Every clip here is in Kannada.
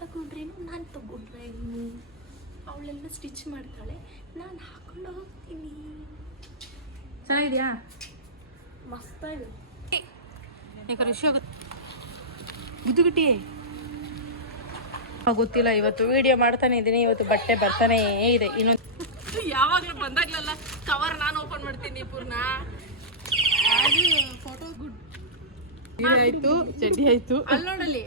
ತಗೊಂಡ್ರೇನು ನಾನು ತಗೊಂಡ್ರೇನು, ಅವಳೆಲ್ಲ ಸ್ಟಿಚ್ ಮಾಡ್ತಾಳೆ, ನಾನು ಹಾಕೊಂಡು ಹೋಗ್ತೀನಿ. ಚೆನ್ನಾಗಿದೆಯಾ? ಮಸ್ತಾಗಿದೆ. ಈಗ ಋಷಿ ಹೋಗುತ್ತೆ ಗುದ್ದುಗುಟ್ಟಿ ಗೊತ್ತಿಲ್ಲ. ಇವತ್ತು ವಿಡಿಯೋ ಮಾಡ್ತಾನೆ ಇದ್ದೀನಿ, ಇವತ್ತು ಬಟ್ಟೆ ಬರ್ತಾನೆ ಇದೆ. ಇನ್ನೊಂದು ಯಾವಾಗಲೂ ಬಂದಾಗ್ಲೆಲ್ಲ ಕವರ್ ನಾನು ಓಪನ್ ಮಾಡ್ತೀನಿ ಪೂರ್ಣ. ಫೋಟೋ ಗುಡ್ ಆಯ್ತು, ಚಡ್ಡಿ ಆಯ್ತು. ಅಲ್ಲಿ ನೋಡಲ್ಲಿ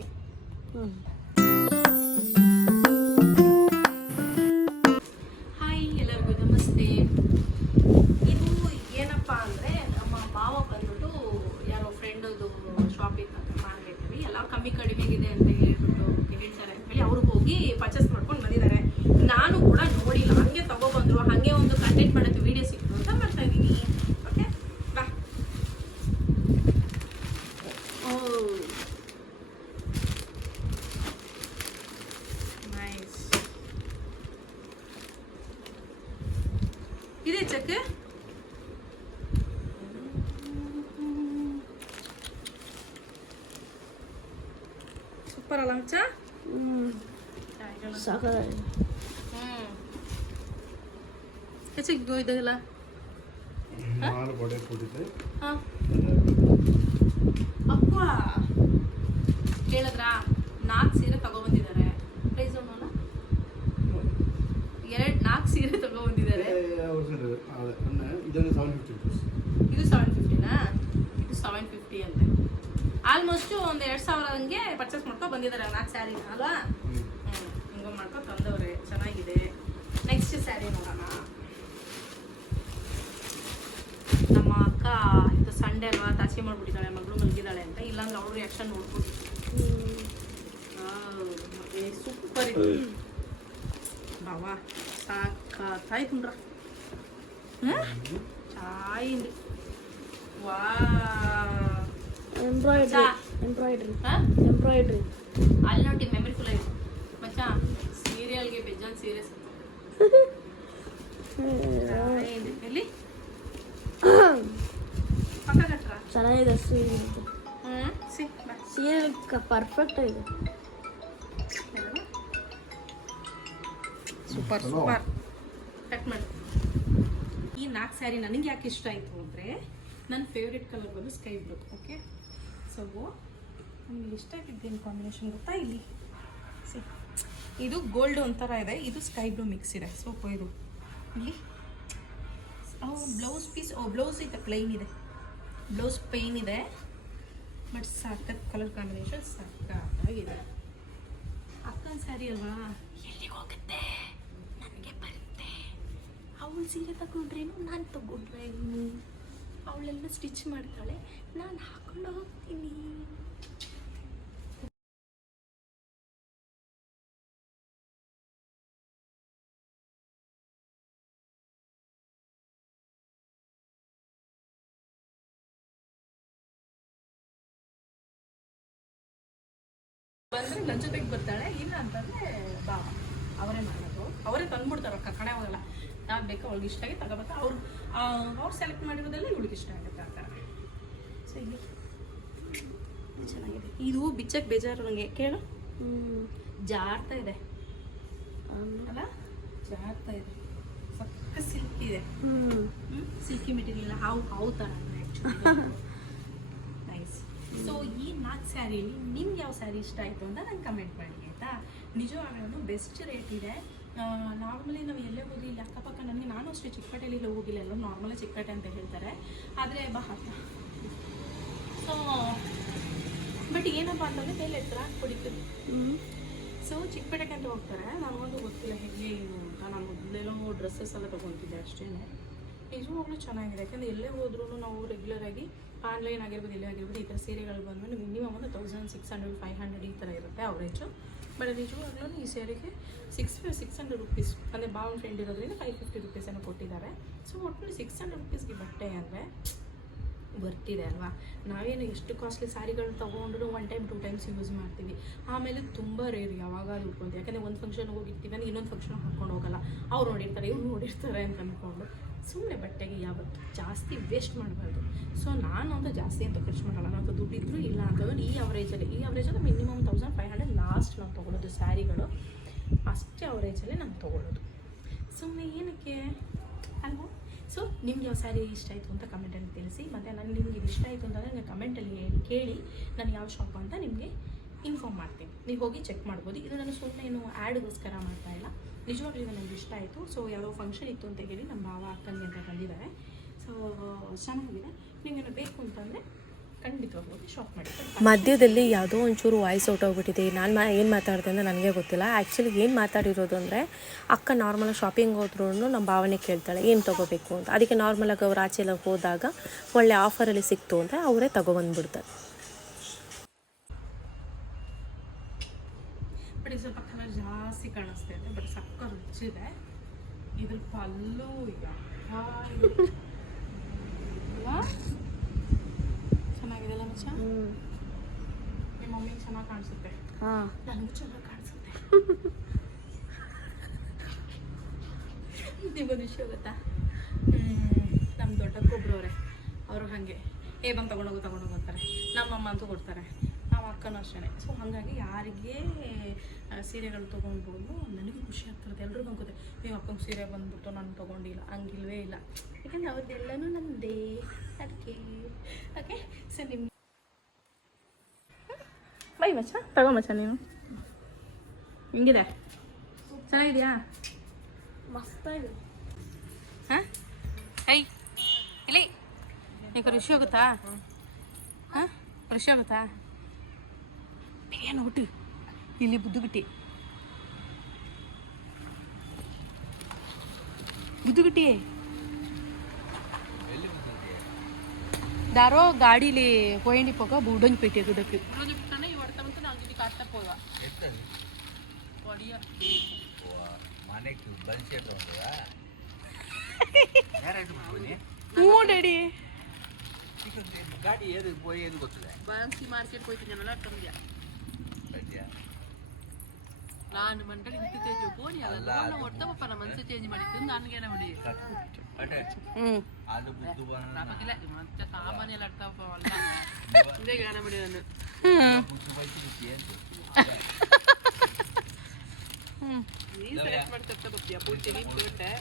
ಹಾಯ್, ಎಲ್ಲರಿಗೂ ನಮಸ್ತೆ. ಇದು ಏನಪ್ಪ ಅಂದರೆ ನಮ್ಮ ಮಾವ ಬಂದ್ಬಿಟ್ಟು ಯಾರೋ ಫ್ರೆಂಡದು ಶಾಪಿಂಗ್ ಅಂತ ಮಾಡ್ಬೇಕ್ರಿ, ಎಲ್ಲ ಕಡಿಮೆಗಿದೆ ಅಂತ ಹೇಳ್ಬಿಟ್ಟು ಹೇಳ್ತಾರೆ ಅಂತ ಹೇಳಿ ಅವ್ರಿಗೆ ಹೋಗಿ ಪರ್ಚೇಸ್ ಮಾಡ್ಕೊಂಡು ಬಂದಿದ್ದಾರೆ. ನಾನು ಕೂಡ ನೋಡಿಲ್ಲ, ಹಂಗೆ ತಗೊಬಂದ್ರು, ಹಾಗೆ ಒಂದು ಕಂಟೆಂಟ್ ಮಾಡೋದು ವಿಡಿಯೋ ಸಿಕ್ತು ಅಂತ ಮಾಡ್ತಾ ಇದ್ದೀನಿ. ಓಕೆ ಬಾ. ನೈಸ್ ಇದೆ ಚೆಕ್. ಸೂಪರ್ ಅಲ್ಲ ಮಚ್ಚ? ಹೆಚ್ಚಿಗೆ ಇದೆಲ್ಲ ಅಪ್ಪ ಕೇಳಿದ್ರಾ? 4 ಸೀರೆ ತಗೊಬಂದಿದ್ದಾರೆ. ಪ್ರೈಸ್ ಅವನಲ್ಲ 4 ಸೀರೆ ತಗೊಬಂದಿದ್ದಾರೆ. ಇದು 750ನಾ? ಇದು 750 ಅಂತೆ. ಆಲ್ಮೋಸ್ಟ್ ಒಂದು 2000 ಹಂಗೆ ಪರ್ಚೇಸ್ ಮಾಡ್ಕೊ ಬಂದಿದ್ದಾರೆ 4 ಸ್ಯಾರಿನ ಅಲ್ವಾ? ಹಿಂಗೆ ಮಾಡ್ಕೊ ತಂದವ್ರೆ, ಚೆನ್ನಾಗಿದೆ. ನೆಕ್ಸ್ಟ್ ಸ್ಯಾರಿ ನೋಡೋಣ. ನಮ್ಮ ಅಕ್ಕ ಇದು ಸಂಡೇ ಅಲ್ವಾ, ತಾಸಿಗೆ ಮಾಡ್ಬಿಟ್ಟಿದ್ದಾಳೆ, ಮಗಳು ಮಲಗಿದ್ದಾಳೆ ಅಂತ. ಇಲ್ಲಾಂದ್ರೆ ಅವ್ರ ರಿಯಾಕ್ಷನ್ ನೋಡ್ಬಿಟ್ಟು ಸೂಪರ್ ಇದೆ ಬಾವಾ, ಸಾಕಾಯ್ತು ನೋಡ್ರ. ಚಾಯಿಂದು ವಾ ಎಂಬ್ರಾಯ್ಡ್ರಿ ಅಲ್ಲಿ ನೋಡಿ ಮೆಮರಿ ಫುಲ್ ಆಯ್ತು ಮಚ್ಚ. ಸೀರಿಯಲ್ಗೆ ಬೆಜ್ಜನ್ ಸೀರಿಯಸ್ ಎಲ್ಲಿ ಪಕ್ಕ ಕಟ್ರ ಚೆನ್ನಾಗಿದೆ. ಸೀರಿಯಲ್ ಪರ್ಫೆಕ್ಟ್ ಆಗಿದೆ. Super super. ಕಟ್ ಮಾಡಿ. ಈ 4 ಸ್ಯಾರಿ ನನಗೆ ಯಾಕೆ ಇಷ್ಟ ಆಯಿತು ಅಂದರೆ, ನನ್ನ ಫೇವ್ರೆಟ್ ಕಲರ್ ಬಂದು ಸ್ಕೈ ಬ್ಲೂ. ಓಕೆ, ಸೊ ನನಗೆ ಇಷ್ಟ ಆಗಿದ್ದೇನು ಕಾಂಬಿನೇಷನ್ ಗೊತ್ತಾ? ಇಲ್ಲಿ ಇದು ಗೋಲ್ಡ್ ಒಂಥರ ಇದೆ, ಇದು ಸ್ಕೈ ಬ್ಲೂ ಮಿಕ್ಸ್ ಇದೆ. ಸೊ ಇದು ಇಲ್ಲಿ ಬ್ಲೌಸ್ ಪೀಸ್, ಬ್ಲೌಸ್ ಇದೆ ಪ್ಲೈನ್ ಇದೆ, ಬ್ಲೌಸ್ ಪ್ಲೈನ್ ಇದೆ, ಬಟ್ ಸಖತ್ ಕಲರ್ ಕಾಂಬಿನೇಷನ್ ಸಖತ್ತಾಗಿದೆ. ಅಕ್ಕನ ಸ್ಯಾರಿ ಅಲ್ವಾ, ಎಲ್ಲಿಗೆ ಹೋಗುತ್ತೆ ನನಗೆ ಬರುತ್ತೆ. ಅವಳು ಸೀರೆ ತಗೊಂಡ್ರೇನು ನಾನು ತಗೊಂಡ್ರೇನು, ಅವಳೆಲ್ಲ ಸ್ಟಿಚ್ ಮಾಡ್ತಾಳೆ, ನಾನು ಹಾಕೊಂಡು ಹೋಗ್ತೀನಿ. ಬಂದರೆ ನನ್ನ ಜೊತೆಗೆ ಬರ್ತಾಳೆ, ಇಲ್ಲ ಅಂತಂದರೆ ಬಾ ಅವರೇ ಮಾಡೋದು, ಅವರೇ ತಂದ್ಬಿಡ್ತಾರೆ. ಕಡೆ ಹೋಗಲ್ಲ, ಯಾವ್ದು ಬೇಕೋ ಅವ್ಳಿಗೆ ಇಷ್ಟ ಆಗಿ ತಗೋಬೇಕು. ಅವ್ರು ಸೆಲೆಕ್ಟ್ ಮಾಡಿರೋದೆಲ್ಲ ಇವಳಿಗೆ ಇಷ್ಟ ಆಗುತ್ತೆ ಆ ಥರ. ಸೊ ಇಲ್ಲಿ ಚೆನ್ನಾಗಿದೆ. ಇದು ಬಿಚ್ಚಕ್ಕೆ ಬೇಜಾರು ನನಗೆ, ಕೇಳು. ಜಾರ್ತಾ ಇದೆ ಅಲ್ಲ, ಜಾರ್ತಾ ಇದೆ. ಸಕ್ಕ ಸಿಲ್ಕಿ ಇದೆ, ಸಿಲ್ಕಿ ಮೆಟೀರಿಯಲ್, ಹಾವು ಥರ ಆ್ಯಕ್ಚುಲಿ. ನೈಸ್. ಸೊ ಈ 4 ಸ್ಯಾರಿಯಲ್ಲಿ ನಿಮ್ಗೆ ಯಾವ ಸ್ಯಾರಿ ಇಷ್ಟ ಆಯಿತು ಅಂತ ನಂಗೆ ಕಮೆಂಟ್ ಮಾಡಿ ಆಯಿತಾ? ನಿಜವಾಗ್ಲೂ ಬೆಸ್ಟ್ ರೇಟ್ ಇದೆ. ನಾರ್ಮಲಿ ನಾವು ಎಲ್ಲೇ ಹೋಗಿ ಇಲ್ಲಿ ಅಕ್ಕಪಕ್ಕ, ನನಗೆ ನಾನು ಅಷ್ಟೇ ಚಿಕ್ಕಪೇಟೆಯಲ್ಲಿ ಹೋಗಿಲ್ಲ, ಎಲ್ಲ ನಾರ್ಮಲಿ ಚಿಕ್ಕಪೇಟೆ ಅಂತ ಹೇಳ್ತಾರೆ, ಆದರೆ ಹತ್ತ. ಸೊ ಬಟ್ ಏನಪ್ಪ ಅಂತಂದರೆ ಮೇಲೆ ಎತ್ತರ ಕುಡಿತದೆ. ಸೊ ಚಿಕ್ಕಪೇಟೆಗೆ ಅಂತ ಹೋಗ್ತಾರೆ, ನನಗೊಂದು ಗೊತ್ತಿಲ್ಲ ಹೇಗೆ ಏನು ಅಂತ. ನಾನು ಮೊದಲೆಲ್ಲೋ ಡ್ರೆಸ್ಸಸ್ ಎಲ್ಲ ತೊಗೊತಿದ್ದೆ ಅಷ್ಟೇ. ನಿಜವಾಗ್ಲೂ ಚೆನ್ನಾಗಿದೆ, ಯಾಕಂದರೆ ಎಲ್ಲೇ ಹೋದ್ರೂ ನಾವು ರೆಗ್ಯುಲರಾಗಿ ಆನ್ಲೈನ್ ಆಗಿರ್ಬೋದು, ಎಲ್ಲೇ ಆಗಿರ್ಬೋದು, ಈ ಥರ ಸೀರೆಗಳು ಬಂದಮೇಲೆ ಮಿನಿಮಮ್ ಒಂದು 1600 500 ಈ ಥರ ಇರುತ್ತೆ ಅವರೇಜು. ಬಟ್ ನಿಜವಾಗ್ಲೂ ಈ ಸ್ಯಾರಿಗೆ 600 ರುಪೀಸ್ ಅಂದರೆ ಬಾವನ್ ಫ್ರೆಂಡ್ ಇರೋದ್ರಿಂದ 550 ರುಪೀಸ್ ಏನೋ ಕೊಟ್ಟಿದ್ದಾರೆ. ಸೊ ಒಟ್ಟು 600 ರುಪೀಸ್ಗೆ ಬಟ್ಟೆ ಅಂದರೆ ಬರ್ತಿದೆ ಅಲ್ವಾ? ನಾವೇನು ಎಷ್ಟು ಕಾಸ್ಟ್ಲಿ ಸ್ಯಾರಿಗಳನ್ನ ತೊಗೊಂಡ್ರು 1 ಟೈಮ್ 2 ಟೈಮ್ಸ್ ಯೂಸ್ ಮಾಡ್ತೀವಿ, ಆಮೇಲೆ ತುಂಬ ರೇರ್ ಯಾವಾಗಾದ್ರೂ ಉಟ್ಕೊಂತೀವಿ. ಯಾಕಂದರೆ ಒಂದು ಫಂಕ್ಷನ್ಗೆ ಹೋಗಿರ್ತೀವಿ ಅಂದರೆ ಇನ್ನೊಂದು ಫಂಕ್ಷನ್ ಹಾಕ್ಕೊಂಡು ಹೋಗಲ್ಲ, ಅವ್ರು ನೋಡಿರ್ತಾರೆ ಇವ್ರು ನೋಡಿರ್ತಾರೆ ಅಂತ ಅಂದ್ಕೊಂಡು ಸುಮ್ಮನೆ ಬಟ್ಟೆಗೆ ಯಾವತ್ತು ಜಾಸ್ತಿ ವೇಸ್ಟ್ ಮಾಡಬಾರ್ದು. ಸೊ ನಾನು ಅಂತ ಜಾಸ್ತಿ ಅಂತ ಖರ್ಚು ಮಾಡಲ್ಲ, ನಾವು ದುಡ್ಡಿದ್ರು ಇಲ್ಲ ಅಂತಂದ್ರೆ ಈ ಅವರೇಜಲ್ಲಿ ಮಿನಿಮಮ್ 1500 ಲಾಸ್ಟ್ ನಾವು ತೊಗೊಳ್ಳೋದು ಸ್ಯಾರಿಗಳು. ಅಷ್ಟೇ ಅವರೇಜಲ್ಲೇ ನಾನು ತೊಗೊಳ್ಳೋದು. ಸುಮ್ಮನೆ ಏನಕ್ಕೆ ಅಲ್ವಾ? ಸೊ ನಿಮ್ಗೆ ಯಾವ ಸ್ಯಾರಿ ಇಷ್ಟ ಆಯಿತು ಅಂತ ಕಮೆಂಟಲ್ಲಿ ತಿಳಿಸಿ. ಮತ್ತು ನಾನು ನಿಮ್ಗೆ ಇದು ಇಷ್ಟ ಆಯಿತು ಅಂತಂದರೆ ನನಗೆ ಕಮೆಂಟಲ್ಲಿ ಕೇಳಿ ನಾನು ಯಾವ ಶಾಪ್ ಅಂತ ನಿಮಗೆ ಇನ್ಫಾರ್ಮ್ ಮಾಡ್ತೀನಿ. ನೀವು ಹೋಗಿ ಚೆಕ್ ಮಾಡ್ಬೋದು. ಇದು ನಾನು ಸುಮ್ಮನೆ ಏನು ಆ್ಯಡ್ಗೋಸ್ಕರ ಮಾಡ್ತಾಯಿಲ್ಲ, ನಿಜವಾಗ್ಲೂ ಇದು ನನಗೆ ಇಷ್ಟ ಆಯಿತು. ಸೊ ಯಾವುದೋ ಫಂಕ್ಷನ್ ಇತ್ತು ಅಂತ ಹೇಳಿ ನಮ್ಮ ಭಾವ ಅಕ್ಕನಿಗೆ ಅಂತ ಬಂದಿದ್ದಾರೆ. ಸೊ ಚೆನ್ನಾಗಿದೆ. ನಿಮಗೇನು ಬೇಕು ಅಂತಂದರೆ ಖಂಡಿತವಾಗಿ ಹೋಗಿ ಶಾಪ್ ಮಾಡಿ. ಮಧ್ಯದಲ್ಲಿ ಯಾವುದೋ ಒಂಚೂರು ವಾಯ್ಸ್ ಔಟ್ ಹೋಗ್ಬಿಟ್ಟಿದೆ. ನಾನು ಏನು ಮಾತಾಡಿದೆ ಅಂತ ನನಗೆ ಗೊತ್ತಿಲ್ಲ. ಆ್ಯಕ್ಚುಲಿ ಏನು ಮಾತಾಡಿರೋದು ಅಂದರೆ, ಅಕ್ಕ ನಾರ್ಮಲಾಗಿ ಶಾಪಿಂಗ್ ಹೋದ್ರೂ ನಮ್ಮ ಭಾವನೆ ಕೇಳ್ತಾಳೆ ಏನು ತೊಗೋಬೇಕು ಅಂತ. ಅದಕ್ಕೆ ನಾರ್ಮಲಾಗಿ ಅವ್ರು ಆಚೆ ಎಲ್ಲ ಹೋದಾಗ ಒಳ್ಳೆ ಆಫರಲ್ಲಿ ಸಿಕ್ತು ಅಂದರೆ ಅವರೇ ತೊಗೊಬಂದ್ಬಿಡ್ತಾರೆ. ಬಟ್ ಸ್ವಲ್ಪ ಕಲರ್ ಜಾಸ್ತಿ ಕಾಣಿಸ್ತಾ ಇದೆ, ಬಟ್ ಸಕ್ಕ ರುಚಿದೆ. ಇದ್ರ ಪಲ್ಲು ಚೆನ್ನಾಗಿದೆಲ್ಲ ಮಚ್ಚ. ನಿಮ್ಮ ಮಮ್ಮಿಗೆ ಚೆನ್ನಾಗಿ ಕಾಣಿಸುತ್ತೆ, ನನಗೂ ಚೆನ್ನಾಗಿ ಕಾಣಿಸುತ್ತೆ. ನಿಮಗೊಂದು ವಿಷಯ ಗೊತ್ತಾ? ನಮ್ಮ ದೊಡ್ಡಕ್ಕೊಬ್ರವ್ರೆ, ಅವರು ಹಾಗೆ ಬಂದು ತಗೊಂಡೋಗು ಅಂತಾರೆ. ನಮ್ಮಮ್ಮ ಅಂತೂ ಕೊಡ್ತಾರೆ, ನಮ್ಮ ಅಕ್ಕನೂ ಅಷ್ಟೇ. ಸೊ ಹಾಗಾಗಿ ಯಾರಿಗೆ ಸೀರೆಗಳು ತೊಗೊಳ್ಬೋದು ನನಗೆ ಖುಷಿ ಆಗ್ತಿರುತ್ತೆ. ಎಲ್ರಿಗೂ ಅನ್ಕೋತೆ, ನೀವು ಅಕ್ಕಂಗೆ ಸೀರೆ ಬಂದ್ಬಿಟ್ಟು ನಾನು ತೊಗೊಂಡಿಲ್ಲ, ಹಂಗಿಲ್ವೇ ಇಲ್ಲ. ಯಾಕಂದರೆ ಅವ್ರದ್ದೆಲ್ಲನೂ ನಮ್ಮದೇ. ಅದಕ್ಕೆ ಓಕೆ. ಸೊ ನಿಮ್ಗೆ ಬೈ ಮಚ್ಚ, ತಗೋ ಮಚ್ಚ ನೀನು. ಹಿಂಗಿದೆ, ಚೆನ್ನಾಗಿದೆಯಾ? ಮಸ್ತಾಗಿದೆ. ಹಾಂ ಐ ಇಲ್ಲಿ ಈಗ ಋಷಿ ಹೋಗುತ್ತಾ? ಹಾಂ ಋಷಿ ಹೋಗುತ್ತಾ? ಏನು ಹುಟ್ಟು ಇಲ್ಲಿ ಬುದ್ದು ಬಿಟ್ಟು दारो गाड़ी ले పోయింది పొగ బూడొని పెట్టే గుడకి రోజు పుట్టనే ఇవడతమంత నాకు ఇది కాస్త పోవా ఎత్తది వడియా మానేకి బంచేట ఉందా ಯಾರಾಯ್ತು ಬಿಡ್ತೀನಿ ಹ್ಞೂ ಡ್ಯಾಡಿ ಗಾಡಿ ಏದು పోయేది ಗೊತ್ತಿಲ್ಲ ಬಾನ್ಸಿ ಮಾರ್ಕೆಟ್ ಹೋಯ್ತಿನಲ್ಲ ತಂದ್ಯಾ ತಂದ್ಯಾ ನಾನು ಮಂಡಳಿ ಇಂತ ತೇಜು ಫೋನ್ ಅಲ್ಲ ನಾನು ಒಟ್ಟಪ್ಪ ನಮ್ಮ ಮನಸ್ಸು ಚೇಂಜ್ ಮಾಡಿದ್ದು ನನಗೇನ ಬಿಡಿ ಅದು ಬುದ್ದು ನಮಗಿಲ್ಲ ಮತ್ತೆ ಸಾಮಾನ್ಯ ಲಟ್ಟಪ್ಪ ಅಲ್ಲ ಇದೇ ಗಾನ ಬಿಡಿ ನಾನು ಬುದ್ದು ಬೈತಿದ್ದೆ ನೀ ಸೆಲೆಕ್ಟ್ ಮಾಡ್ತಾ ಬರ್ತೀಯ ಪೂರ್ತಿ ನಿಂತ್ಕೊಂಡೆ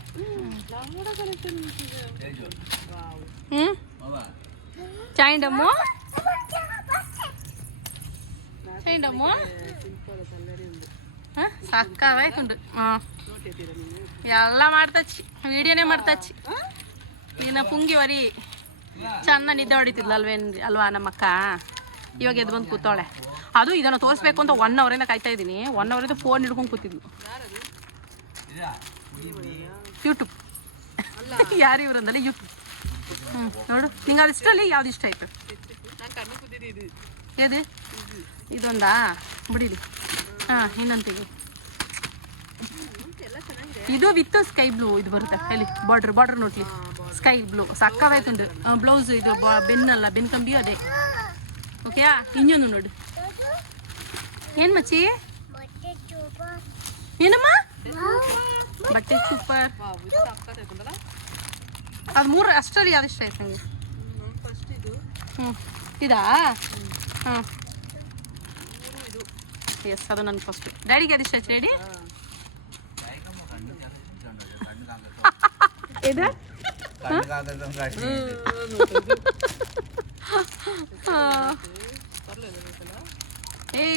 ನಮ್ಮಡ ಕರೆಕ್ಟ್ ನಿಂತಿದೆ ತೇಜು ವಾವ್ ಬಾಬಾ ಚೈಂಡಮ್ಮು ಚೈಂಡಮ್ಮು ಸಿಂಪಲ್ ಕಲ್ಲರಿ ఉంది ಸಕ್ಕತ್ತಾಯ್ತುಂಡು ಎಲ್ಲ ಮಾಡ್ತಚ್ಚಿ ವಿಡಿಯೋನೇ ಮಾಡ್ತಚ್ಚಿ ನೀನ ಪುಂಗಿ ವರಿ ಚೆನ್ನಾಗಿ ನಿದ್ದೆ ಹೊಡಿತಿದ್ಲ ಅಲ್ವಾ ನಮ್ಮಕ್ಕ. ಇವಾಗ ಎದ್ದು ಬಂದು ಕೂತಾಳೆ. ಅದು ಇದನ್ನು ತೋರಿಸ್ಬೇಕು ಅಂತ 1 ಅವರಿಂದ ಕಾಯ್ತಾ ಇದ್ದೀನಿ. 1 ಅವರಿಂದ ಫೋನ್ ಹಿಡ್ಕೊಂಡು ಕೂತಿದ್ಲು. ಯೂಟ್ಯೂಬ್ ಯಾರು ಇವರಂದಲ್ಲ ಯೂಟ್ಯೂಬ್. ನೋಡು ನಿಂಗೆ ಅದು ಇಷ್ಟಲ್ಲಿ ಯಾವ್ದು ಇಷ್ಟ ಆಯ್ತು? ಏದು ಇದೊಂದಾ ಬಿಡಿಲಿ. ಹಾಂ ಇನ್ನೊಂದಿಗೆ ಇದು ವಿತ್ ಸ್ಕೈ ಬ್ಲೂ ಇದು ಬರುತ್ತೆ ಹೇಳಿ. ಬಾರ್ಡರ್ ನೋಡ್ಲಿ ಸ್ಕೈ ಬ್ಲೂ ಸಕ್ಕವಾಯ್ತುಂಡು. ಬ್ಲೌಸ್ ಇದು ಬೆನ್ನಲ್ಲ ಬೆನ್ ಕಂಬಿ ಅದೇ. ಓಕೆಯಾ? ಇನ್ನೊಂದು ನೋಡು ಏನು ಮಚ್ಚಿ ಏನಮ್ಮ ಬಟ್ಟೆ ಸೂಪರ್. ಅದು 3 ಅಷ್ಟರಲ್ಲಿ ಯಾವ್ದು ಇಷ್ಟ ಆಯ್ತು ನಂಗೆ? ಇದಾ? ಹಾಂ ಎಸ್ ಅದು ನನ್ನ ಫಸ್ಟ್. ಡ್ಯಾಡಿಗೆ ಅದು ಇಷ್ಟ ಆಯ್ತು ಡ್ಯಾಡಿ? ಇದು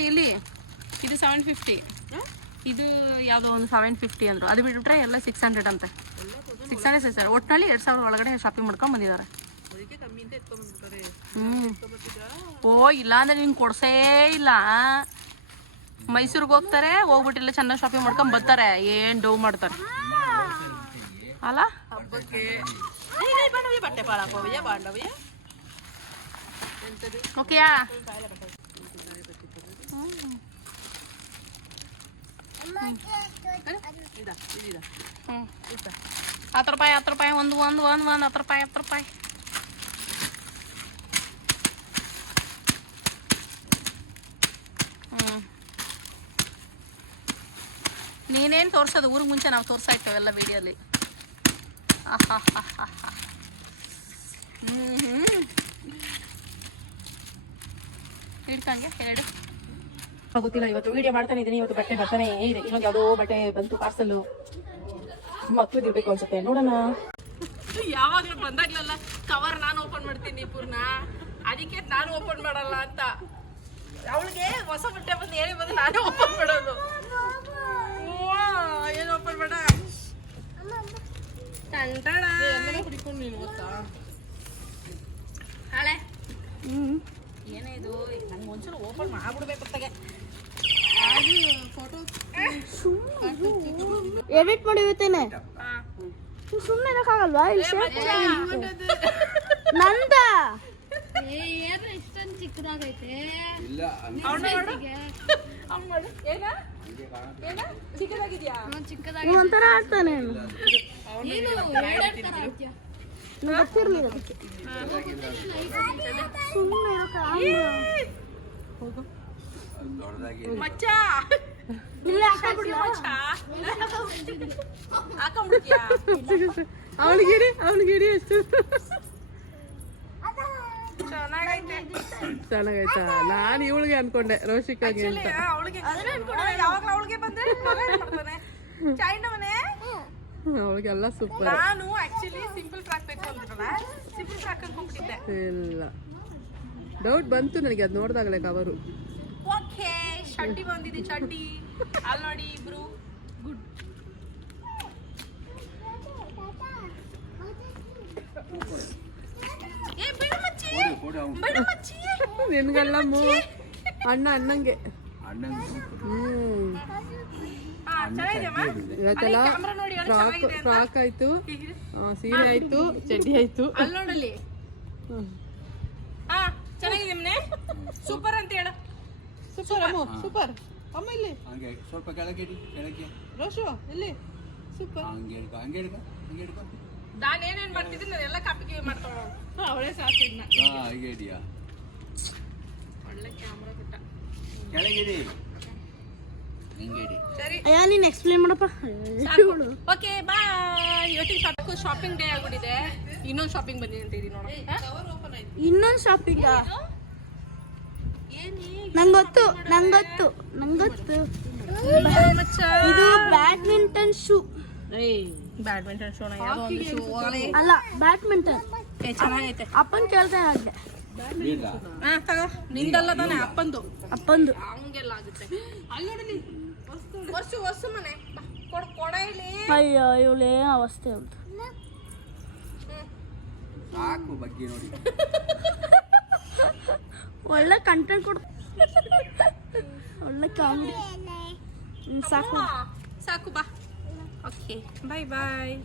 ಇಲ್ಲಿ ಇದು 750. ಇದು ಯಾವುದೋ ಒಂದು 750 ಅಂದರು. ಅದು ಬಿಟ್ಬಿಟ್ರೆ ಎಲ್ಲ 600 ಅಂತೆ. 600 ಸರ್. ಒಟ್ಟಿನಲ್ಲಿ 2000 ಒಳಗಡೆ ಶಾಪಿಂಗ್ ಮಾಡ್ಕೊಂಡು ಬಂದಿದ್ದಾರೆ. ಓ ಇಲ್ಲ ಅಂದರೆ ನಿಂಗೆ ಕೊಡ್ಸೇ ಇಲ್ಲ. ಮೈಸೂರಿಗೆ ಹೋಗ್ತಾರೆ, ಹೋಗ್ಬಿಟ್ಟಿಲ್ಲ ಚೆನ್ನಾಗಿ ಶಾಪಿಂಗ್ ಮಾಡ್ಕೊಂಡು ಬರ್ತಾರೆ. ಏನು ಡೌ ಮಾಡ್ತಾರೆ ಅಲ್ಲ ಹಬ್ಬಕ್ಕೆ. ಓಕೆಯಾ? 10 ರೂಪಾಯಿ 10 ರೂಪಾಯಿ ಒಂದು 10 ರೂಪಾಯಿ 10 ರೂಪಾಯಿ. ನೀನೇನು ತೋರಿಸೋದು? ಊರಿಗೆ ಮುಂಚೆ ನಾವು ತೋರಿಸ್ತಾ ಇರ್ತೇವೆಲ್ಲ ವಿಡಿಯೋಲಿ. ಹಿಡ್ಕಂಗೆ 2 ಗೊತ್ತಿಲ್ಲ, ಇವತ್ತು ವಿಡಿಯೋ ಮಾಡ್ತಾನೆ ಇದ್ದೀನಿ. ಇವತ್ತು ಬಟ್ಟೆ ಬರ್ತಾನೆ ಇದೆ. ಇನ್ನೊಂದು ಯಾವುದೋ ಬಟ್ಟೆ ಬಂತು ಪಾರ್ಸಲ್. ಮಕ್ಳಿಗೆ ಇರ್ಬೇಕು ಅನ್ಸುತ್ತೆ, ನೋಡೋಣ. ಯಾವಾಗ್ಲೂ ಬಂದಾಗ್ಲೆಲ್ಲ ಕವರ್ ನಾನು ಓಪನ್ ಮಾಡ್ತೀನಿ ಪೂರ್ಣ, ಅದಕ್ಕೆ ನಾನು ಓಪನ್ ಮಾಡಲ್ಲ ಅಂತ. ಅವಳಿಗೆ ಹೊಸ ಬಟ್ಟೆ ಬಂದು ಏನೇ ಬಂದು ನಾನೇ ಓಪನ್ ಮಾಡೋದು. ಏನು ಓಪನ್ ಮಾಡ ಹಳೆ ಏನೇ ಇದು, ನಂಗೆ ಒಂಚೂರು ಓಪನ್ ಮಾಡ್ಬಿಡ್ಬೇಕು ಹೊತ್ತಾಗೆ. ಎಡಿಟ್ ಮಾಡಿರ್ತೇನೆ. ಸುಮ್ಮನೆ ಇರಕ್ಕಾಗಲ್ವಾ? ನಂದ ಇಷ್ಟೊಂದು ಚಿಕ್ಕದಾಗೈತೆ. ಚಿಕ್ಕದಾಗಿದ್ಯಾ? ಒಂಥರ ಆಡ್ತಾನೆ. ಗೊತ್ತಿರ್ಲಿಲ್ಲ ಅದಕ್ಕೆ. ಸುಮ್ಮನೆ ಮಚ್ಚ ಇಲ್ಲ ಹಾಕ್ಬಿಡ್ಲಾ? ಹಾಕೊಂಡ್ಬಿಡ್ತೀಯಾ? ಅವಳಿಗಿಡಿ ಎಷ್ಟು ಚೆನ್ನಾಗೈತೆ. ಚೆನ್ನಾಗೈತಾ? ನಾನು ಇವಳಿಗೆ ಅನ್ಕೊಂಡೆ ರೋಷಿಕಾಗೆ ಅಂತ. ಅವಳಿಗೆ ಯಾವಾಗ್ಲೂ ಅವಳಿಗೆ ಬಂದ್ರೆ ಚಾಯ್ನವನೇ. ಅವಳಿಗೆಲ್ಲ ಸೂಪರ್. ನಾನು ಆಕ್ಚುಲಿ ಸಿಂಪಲ್ ಫ್ರಾಕ್ ಬೇಕು ಅಂದ್ರಲ್ಲ, ಸಿಂಪಲ್ ಫ್ರಾಕ್ ಹೋಗ್ತಿದ್ದೆ. ಇಲ್ಲ, ಡೌಟ್ ಬಂತು ನನಗೆ ಅದು ನೋಡಿದಾಗಲೇ ಕವರು. ಓಕೆ, ಚಡ್ಡಿ ಬಂದಿದೆ. ಚಡ್ಡಿ ಅಲ್ಲಿ ನೋಡಿ ಇಬ್ರು. ಗುಡ್. ಏ ಬಿಡು ಮಚ್ಚಿ, ಬಿಡು ಮಚ್ಚಿ. ನಿನ್ಗೆಲ್ಲ ಅಣ್ಣಂಗೆ. ಚೆನ್ನಾಗಿದೆಯಮ್ಮ. ಇವತ್ತೆಲ್ಲ ಕ್ಯಾಮ್ರಾ ನೋಡಿ ಹೇಳು, ಚೆನ್ನಾಗಿದೆ ಅಂತ. ಫ್ರಾಕ್ ಆಯ್ತು, ಸೀರೆ ಆಯ್ತು, ಚಡ್ಡಿ ಆಯ್ತು. ಅಲ್ಲಿ ನೋಡಲ್ಲಿ. ಹಾ, ಚೆನ್ನಾಗಿದೆ ಮನೆ. ಸೂಪರ್ ಅಂತ ಹೇಳು. ಸೂಪರ್ ಅಮ್ಮ, ಸೂಪರ್ ಅಮ್ಮ. ಇಲ್ಲಿ ಹಂಗೆ ಸ್ವಲ್ಪ ಕೆಳಗೆ ರೋಷು ಇಲ್ಲಿ ಸೂಪರ್. ಹಂಗೆ ಹಿಡ್ಕೊ. ನಾನು ಏನೇನ್ ಮಾಡ್ತಿದ್ದೀನಿ ಅದೆಲ್ಲ ಕಾಪಿ ಮಾಡ್ತಾವ. ಅವಳೇ ಸಾಕಿದ್ನ. ಹೀಗೆ ಇದೆಯಾ? ಒಳ್ಳೆ ಕ್ಯಾಮ್ರಾ ಬಿಟ್ಟ. ಕೆಳಗಿಡಿ, ಹಿಂಗೆ ಇಡಿ. ಸರಿ, ಅಯ್ಯ ನೀನ್ ಎಕ್ಸ್ಪ್ಲೇನ್ ಮಾಡಪ್ಪ. Okay bye. ಇವತ್ತಿಗೆ ಶಾಪಿಂಗ್ ಡೇ ಆಗ್ಬಿಟ್ಟಿದೆ. ಇನ್ನೊಂದು ಶಾಪಿಂಗ್ ಬಂದಿದೆ ಅಂತ ಇದೀನಿ ನೋಡು. ಇನ್ನೊಂದು ಶಾಪಿಂಗ್ ನಂಗೊತ್ತು. ಇದು ಬ್ಯಾಡ್ಮಿಂಟನ್ ಶೂ. ಬ್ಯಾಡ್ಮಿಂಟನ್ ಶೋ ಅಲ್ಲ, ಬ್ಯಾಡ್ಮಿಂಟನ್. ಚೆನ್ನಾಗೈತೆ. ಅಪ್ಪನ್ ಕೇಳ್ತಾ ಇದ್ದೆ. ಬೀಳ್ದ? ಹಾ ತಗೋ. ನಿಂದಲ್ಲ ತಾನೆ, ಅಪ್ಪಂದು. ಹಂಗೆಲ್ಲ ಆಗುತ್ತೆ. ಅಲ್ಲಿ ನೋಡಲಿ, ವರ್ಷು ಮನೆ ಕೊಡ ಇಲ್ಲಿ. ಅಯ್ಯೋ ಇವಳೇನು ಅವಸ್ಥೆ ಅಂತ. ಸಾಕು ಬಗ್ಗೆ ನೋಡಿ. ಒಳ್ಳೆ ಕಂಟೆಂಟ್ ಕೊಡ್, ಒಳ್ಳೆ ಕಾಮಿಡಿ. ಸಾಕು ಸಾಕು ಬಾ. ಓಕೆ ಬಾಯ್ ಬಾಯ್.